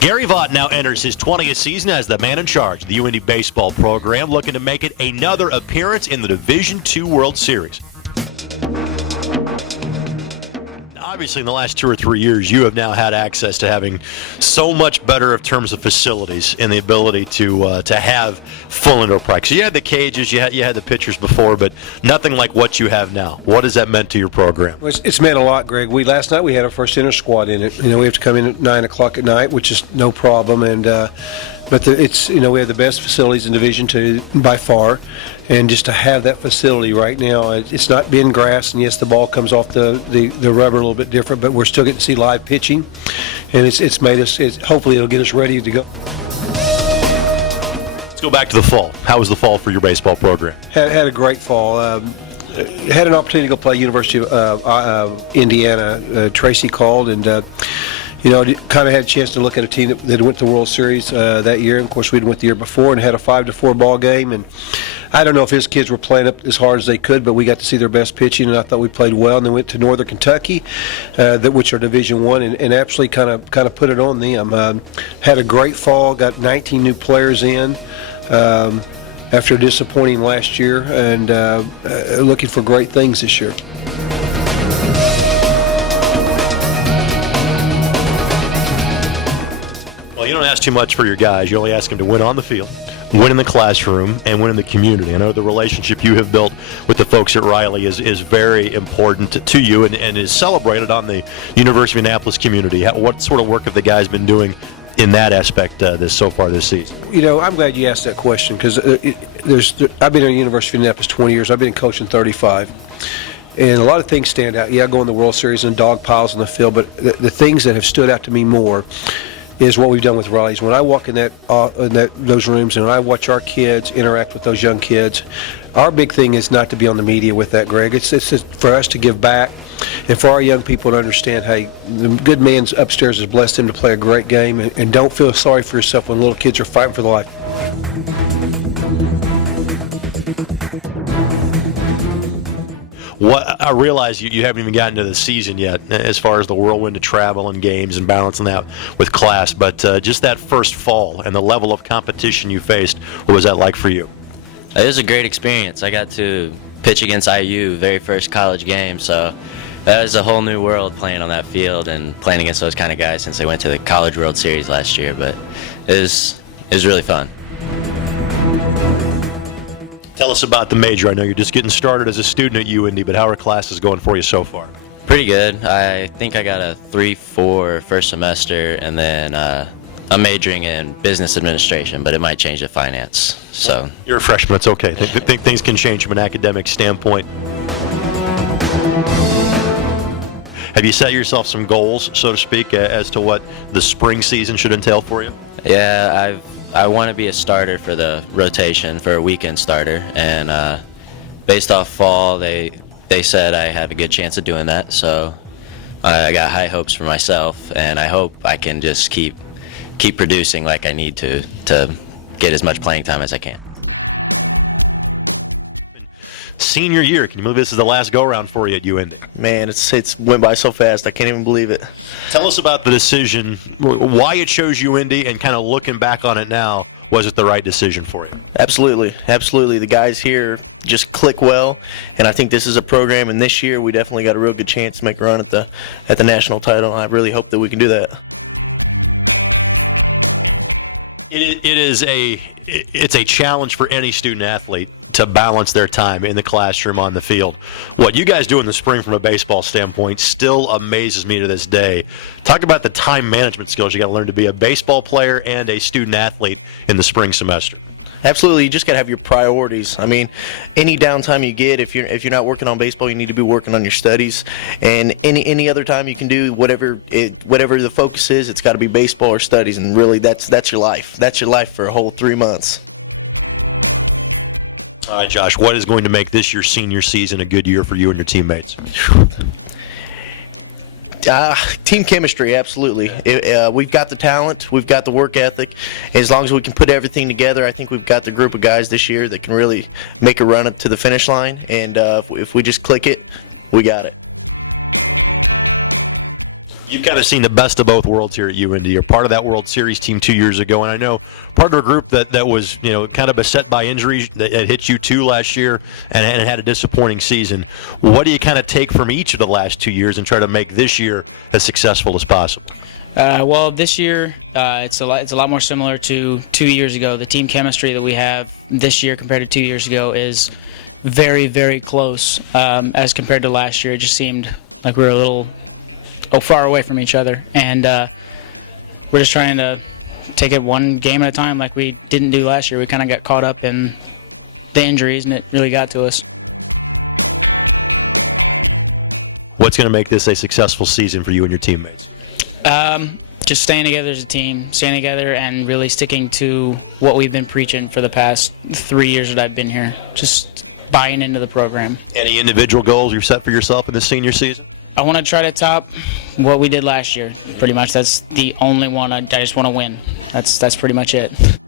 Gary Vaught now enters his 20th season as the man in charge of the UIndy baseball program, looking to make it another appearance in the Division II World Series. Obviously, in the last 2 or 3 years, you have now had access to having so much better in terms of facilities and the ability to have full indoor practice. You had the cages, you had the pitchers before, but nothing like what you have now. What has that meant to your program? Well, it's meant a lot, Greg. Last night we had our first inter squad in it. We have to come in at 9 o'clock at night, which is no problem, and but we have the best facilities in Division II by far, and just to have that facility right now, it's not been grass, and yes, the ball comes off the rubber a little bit different, but we're still getting to see live pitching, and it's made us. Hopefully, it'll get us ready to go. Let's go back to the fall. How was the fall for your baseball program? Had a great fall. Had an opportunity to go play University of Indiana. Tracy called, and kind of had a chance to look at a team that went to the World Series that year. And of course, we'd went the year before and had a 5-4 ball game. And I don't know if his kids were playing up as hard as they could, but we got to see their best pitching, and I thought we played well. And then went to Northern Kentucky, which are Division I, and absolutely kind of put it on them. Had a great fall. Got 19 new players in. After disappointing last year, and looking for great things this year. Well, you don't ask too much for your guys. You only ask them to win on the field, win in the classroom, and win in the community. I know the relationship you have built with the folks at Riley is very important to you and is celebrated on the University of Indianapolis community. What sort of work have the guys been doing in that aspect so far this season? I'm glad you asked that question, because I've been at the University of Indianapolis 20 years. I've been coaching 35. And a lot of things stand out. Yeah, I go in the World Series and dog piles on the field, but the things that have stood out to me more is what we've done with Riley's. When I walk in those rooms and I watch our kids interact with those young kids, our big thing is not to be on the media with that, Greg. It's for us to give back and for our young people to understand, hey, the good man's upstairs has blessed them to play a great game, and don't feel sorry for yourself when little kids are fighting for their life. I realize you haven't even gotten to the season yet as far as the whirlwind of travel and games and balancing that with class, but just that first fall and the level of competition you faced, what was that like for you? It was a great experience. I got to pitch against IU, very first college game, so that was a whole new world playing on that field and playing against those kind of guys since they went to the College World Series last year, but it was really fun. Tell us about the major. I know you're just getting started as a student at UIndy, but how are classes going for you so far? Pretty good. I think I got a 3-4 first semester, and then I'm majoring in business administration, but it might change to finance. So you're a freshman. It's okay. I think things can change from an academic standpoint. Have you set yourself some goals, so to speak, as to what the spring season should entail for you? Yeah, I want to be a starter for the rotation, for a weekend starter, and based off fall, they said I have a good chance of doing that, so I got high hopes for myself, and I hope I can just keep producing like I need to get as much playing time as I can. Senior year, can you believe this is the last go-around for you at UIndy? Man, it's went by so fast, I can't even believe it. Tell us about the decision, why you chose UIndy, and kind of looking back on it now, was it the right decision for you? Absolutely. The guys here just click well, and I think this is a program, and this year we definitely got a real good chance to make a run at the national title, and I really hope that we can do that. It's a challenge for any student athlete to balance their time in the classroom, on the field. What you guys do in the spring from a baseball standpoint still amazes me to this day. Talk about the time management skills you got to learn to be a baseball player and a student athlete in the spring semester. Absolutely, you just got to have your priorities. I mean, any downtime you get, if you're not working on baseball, you need to be working on your studies. And any other time you can do whatever the focus is, it's got to be baseball or studies. And really, that's your life. That's your life for a whole 3 months. All right, Josh, what is going to make this your senior season a good year for you and your teammates? Team chemistry, absolutely. We've got the talent, we've got the work ethic. As long as we can put everything together, I think we've got the group of guys this year that can really make a run up to the finish line. And if we just click it, we got it. You've kind of seen the best of both worlds here at UIndy. You're part of that World Series team 2 years ago, and I know part of a group that was kind of beset by injuries that hit you too last year and had a disappointing season. What do you kind of take from each of the last 2 years and try to make this year as successful as possible? Well, this year it's a lot more similar to 2 years ago. The team chemistry that we have this year compared to 2 years ago is very, very close as compared to last year. It just seemed like we were a little far away from each other, and we're just trying to take it one game at a time like we didn't do last year. We kind of got caught up in the injuries, and it really got to us. What's going to make this a successful season for you and your teammates? Just staying together as a team, staying together and really sticking to what we've been preaching for the past 3 years that I've been here, just buying into the program. Any individual goals you've set for yourself in this senior season? I want to try to top what we did last year. Pretty much that's the only one. I just want to win. That's pretty much it.